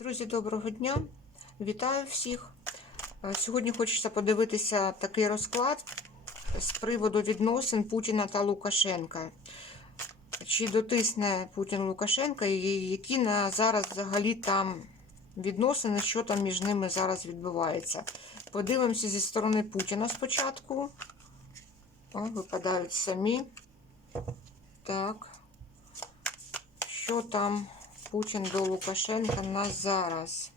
Друзі, доброго дня! Вітаю всіх! Е, Сьогодні хочеться подивитися такий розклад з приводу відносин Путіна та Лукашенка. Чи дотисне Путін Лукашенка, і які на зараз взагалі там відносини, що там між ними зараз відбувається. Подивимося зі сторони Путіна спочатку. О, випадають самі. Так. Що там Путін до Лукашенка на зараз?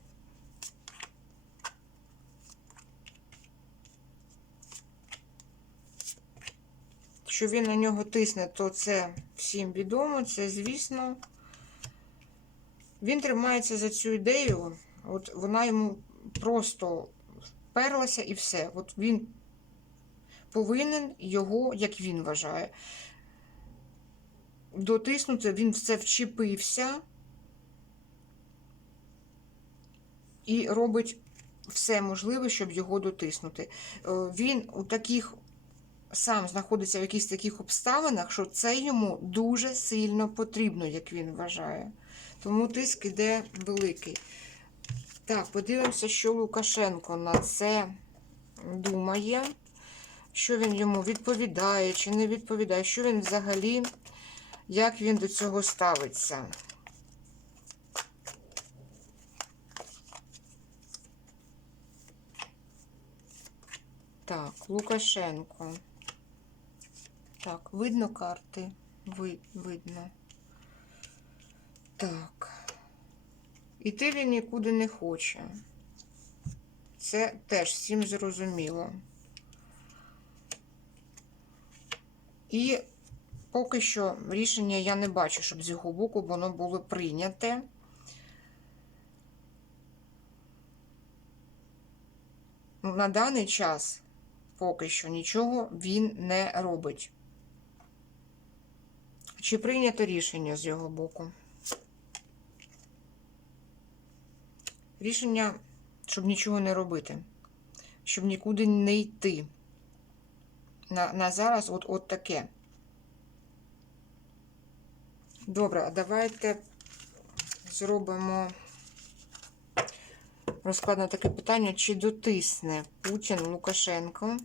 Що він на нього тисне, то це всім відомо, це звісно. Він тримається за цю ідею, от вона йому просто вперлася і все. От він повинен його, як він вважає, дотиснути, він все вчепився і робить все можливе, щоб його дотиснути. Е, Він у таких сам знаходиться в якихось таких обставинах, що це йому дуже сильно потрібно, як він вважає. Тому тиск іде великий. Так, подивимося, що Лукашенко на це думає, що він йому відповідає чи не відповідає, що він взагалі, як він до цього ставиться. Так, Лукашенко. Так, видно карти? Ви, видно. Так. Іти він нікуди не хоче. Це теж всім зрозуміло. І поки що рішення я не бачу, щоб з його боку воно було прийняте. Ну, На даний час поки що нічого він не робить. Чи прийнято рішення з його боку? Рішення, щоб нічого не робити, щоб нікуди не йти. На на зараз от, от таке. Добре, давайте зробимо розклад на таке питання, чи дотисне Путін Лукашенко.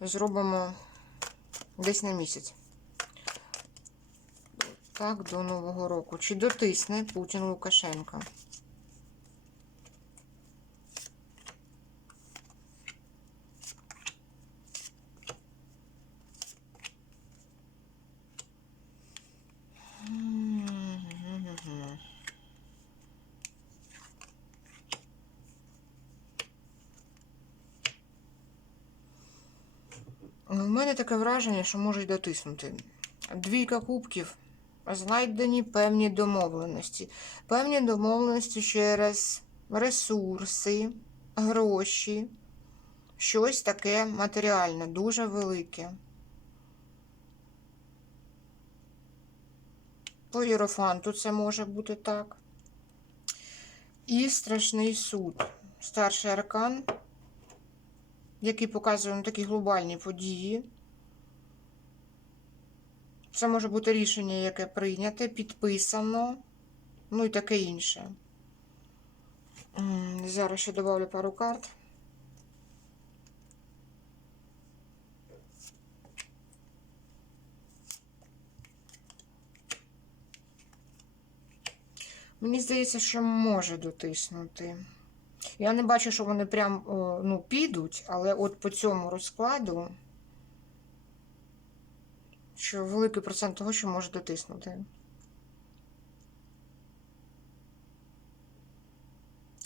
Зробимо десь на місяць. Так, до Нового року. Чи дотисне Путін Лукашенка? У мене таке враження, що може й дотиснути. Двійка кубків. Знайдені певні домовленості. Певні домовленості через ресурси, гроші, щось таке матеріальне, дуже велике. По Єрофанту це може бути так. І страшний суд. Старший аркан, який показує ну, такі глобальні події. Це може бути рішення, яке прийняте, підписано, ну і таке інше. Зараз ще додавлю пару карт. Мені здається, що може дотиснути. Я не бачу, що вони прям ну, підуть, але от по цьому розкладу що великий процент того, що може дотиснути.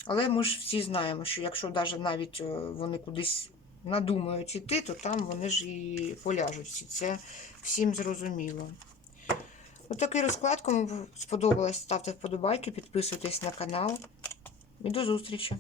Але ми ж всі знаємо, що якщо навіть вони кудись надумають іти, то там вони ж і поляжуть. Це всім зрозуміло. Отакий розклад, кому сподобалось, ставте вподобайки, підписуйтесь на канал. І до зустрічі!